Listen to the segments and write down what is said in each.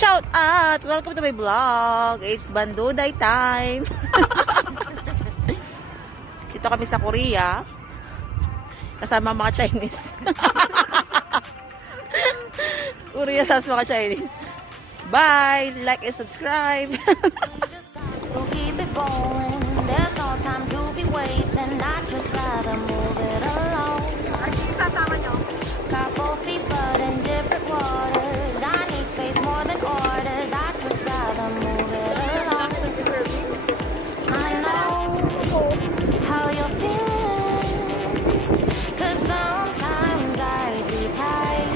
Shout out! Welcome to my vlog. It's Banduday time. Dito kami sa Korea. Kasama mga Chinese. Korea sa mga Chinese. Bye! Like and subscribe. We'll keep it going. There's no time to be wasting. I'd just rather move it along. Got both feet but in different waters. I need space more than orders. I'd just rather move it along. I know how you're feeling, 'cause sometimes I do tight.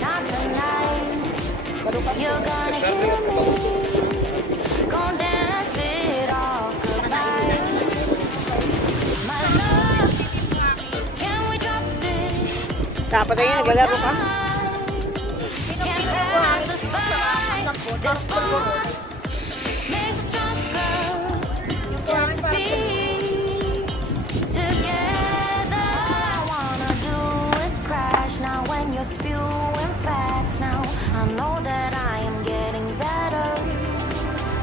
Not tonight. You're gonna hear me. Gonna dance it off goodbye. My love, can we drop this? Dapat na yun, naglalaro ka. Can't pass us by. This bond makes stronger. Just be together. All I wanna do is crash now when you're spewing facts. Now I know that I am getting better.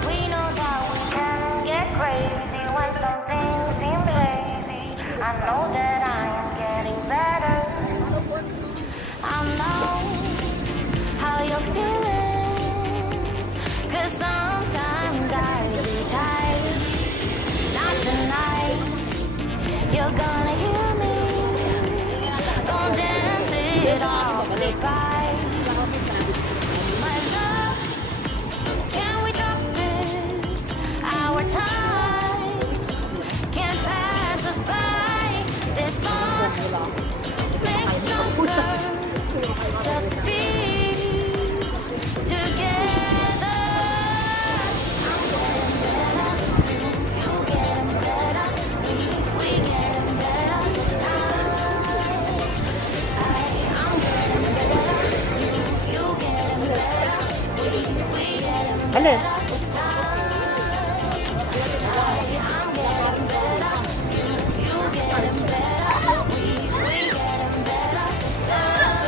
We know that we can get crazy when something seems lazy. I know that I am getting better. I know how you're feeling, 'cause sometimes I do tight. Not tonight. You're gonna hear me. Gonna dance it off goodbye. My love, can we drop this? Our time can't pass us by. This bond makes stronger. Just be together. I'm getting better. You getting better. We getting better this time. I'm getting better. You getting better. We getting Alin? better this time. I'm getting better. You getting better. We getting better this time.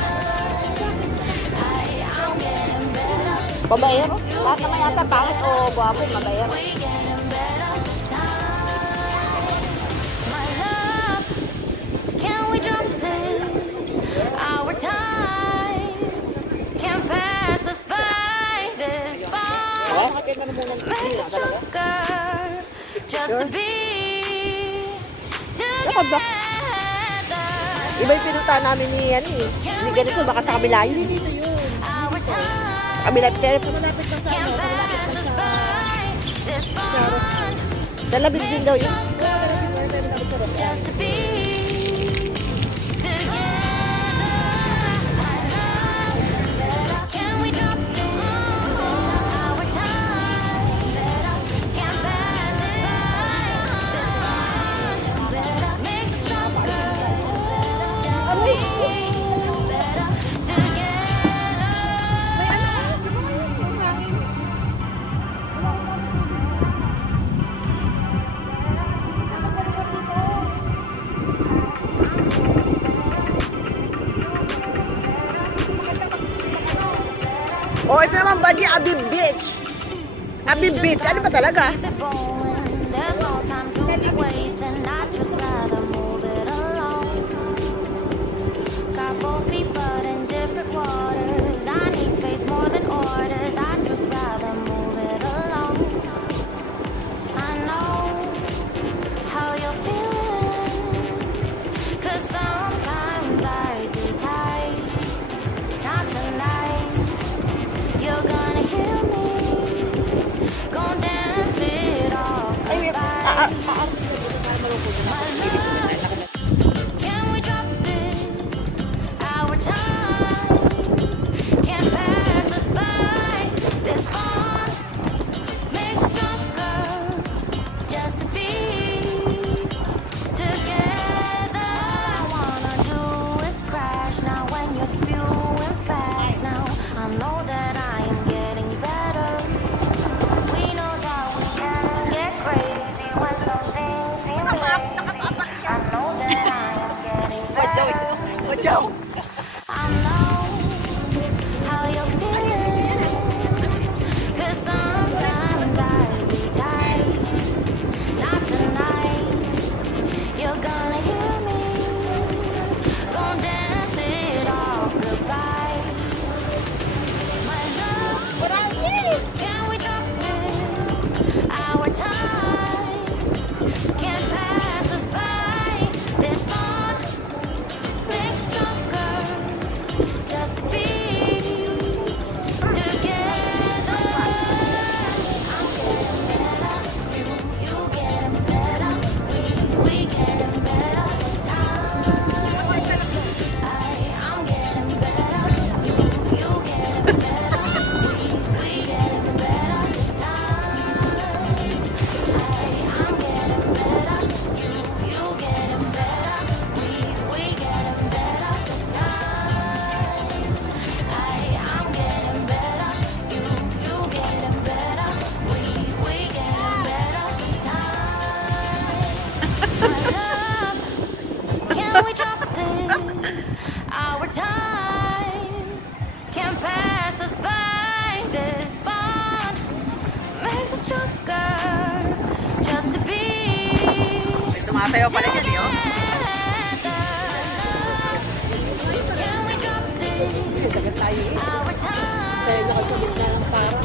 I'm getting better. Babayero? Lahat naman yata pangit o guwapo, mabayero. We getting better this time. My love, can we jump this? Our time can't pass us by. This bond makes us stronger. Just to be together. Iba yung pinunta namin ni ano eh. Hindi ganito, baka sa kabila yun. Our time Kabila, pero can't pass us by. This bond dalabig din daw yun. just to be together. I love. Can we drop our time? Can't pass us by. This bond makes stronger. Just to be better together. Oh, ito naman buddy, Aviv Beach. Aviv Beach, ano ba talaga? Keep it rolling. There's no time to be wasting. I'd just rather move it along. Got both feet but in different waters. I need space more than orders. I'd just rather move it along. I know how you're feeling, 'cause sometimes I do tight. Not tonight. You're gonna hear me. Gonna dance it off goodbye. My Sumasayaw pala yan eh, oh. Dagat tayo eh. Tayo nakasabit na ng parang.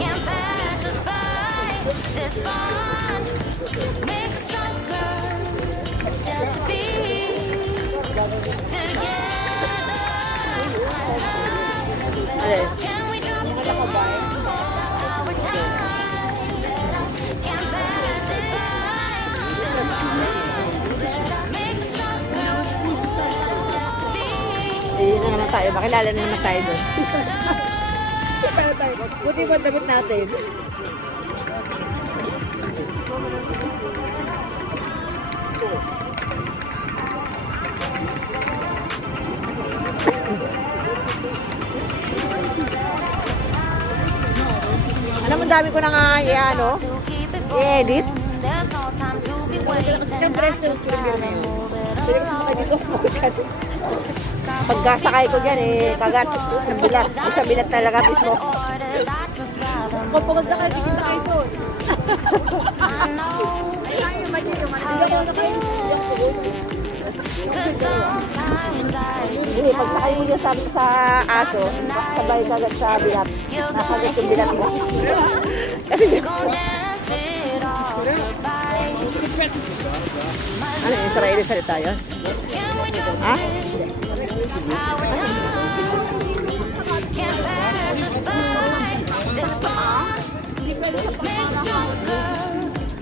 Ayun na naman tayo. Makilala na naman tayo doon. Buti ba damit natin? Alam mo, dami ko na nga i-ano, i-edit. Pagkasakay ko dyan eh, kagat, isang bilat talaga mismo. Kapag sakay, sakay ko. Hindi, pagsakay mo dyan sa aso, sabay kagat sa bilat. Nakagat yung bilat mo. Kasi ano yung Israeli salita yun? Ha?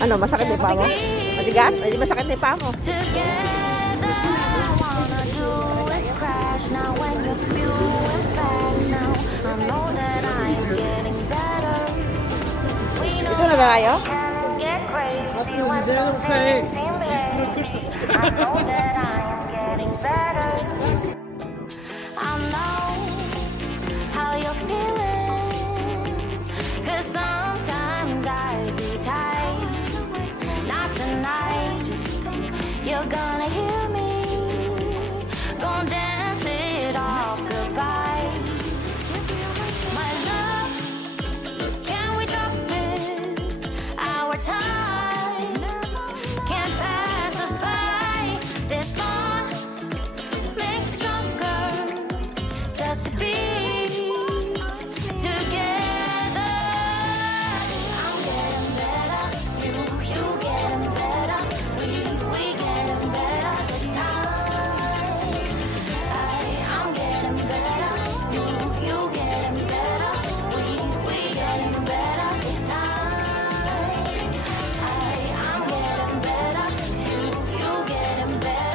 Ano, masakit yung paa mo? Matigas? Hindi masakit yung paa mo. Ito na ba kayo? You're gonna hear me, gonna dance it off goodbye. My love, can we drop this? Our time can't pass us by. This bond makes stronger, just to be together. I'm getting better, you getting better. We getting better this time. I'm getting better, you getting better. We getting better this time. I'm getting better, you getting better.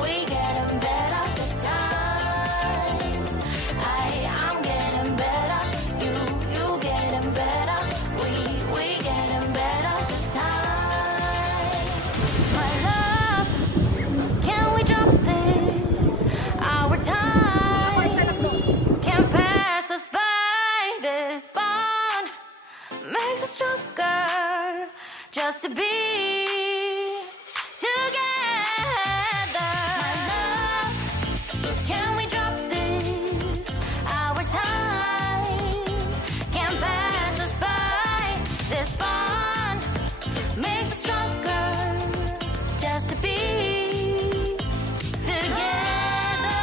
We getting better this time. I'm getting better, you getting better. We getting better this time. My love, can we drop this? Our time can't pass us by. This bond makes us stronger, just to be together. My love, can we drop this? Our time can't pass us by. This bond makes us stronger, just to be together.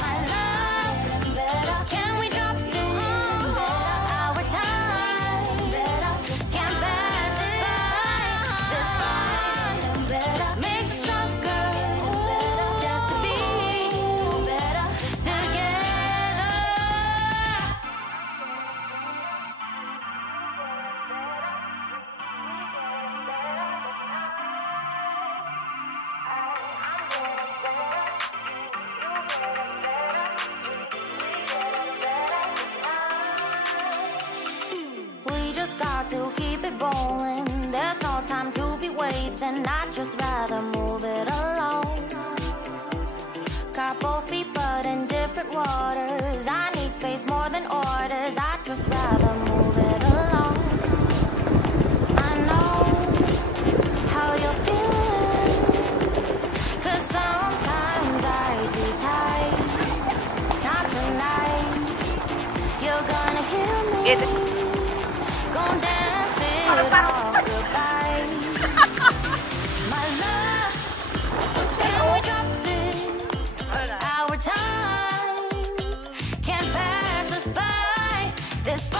I love better. Can we drop this? Our time can't pass us by. This bond makes us stronger, just to be together. We just got to keep it rolling. There's no time to be wasting. I'd just rather move it along. Couple feet, but in different waters. I need space more than orders. I'd just rather move it along. I know how you're feeling, 'cause sometimes I'd be tight. Not tonight. You're gonna hear me. Gonna dance it off goodbye. My love, This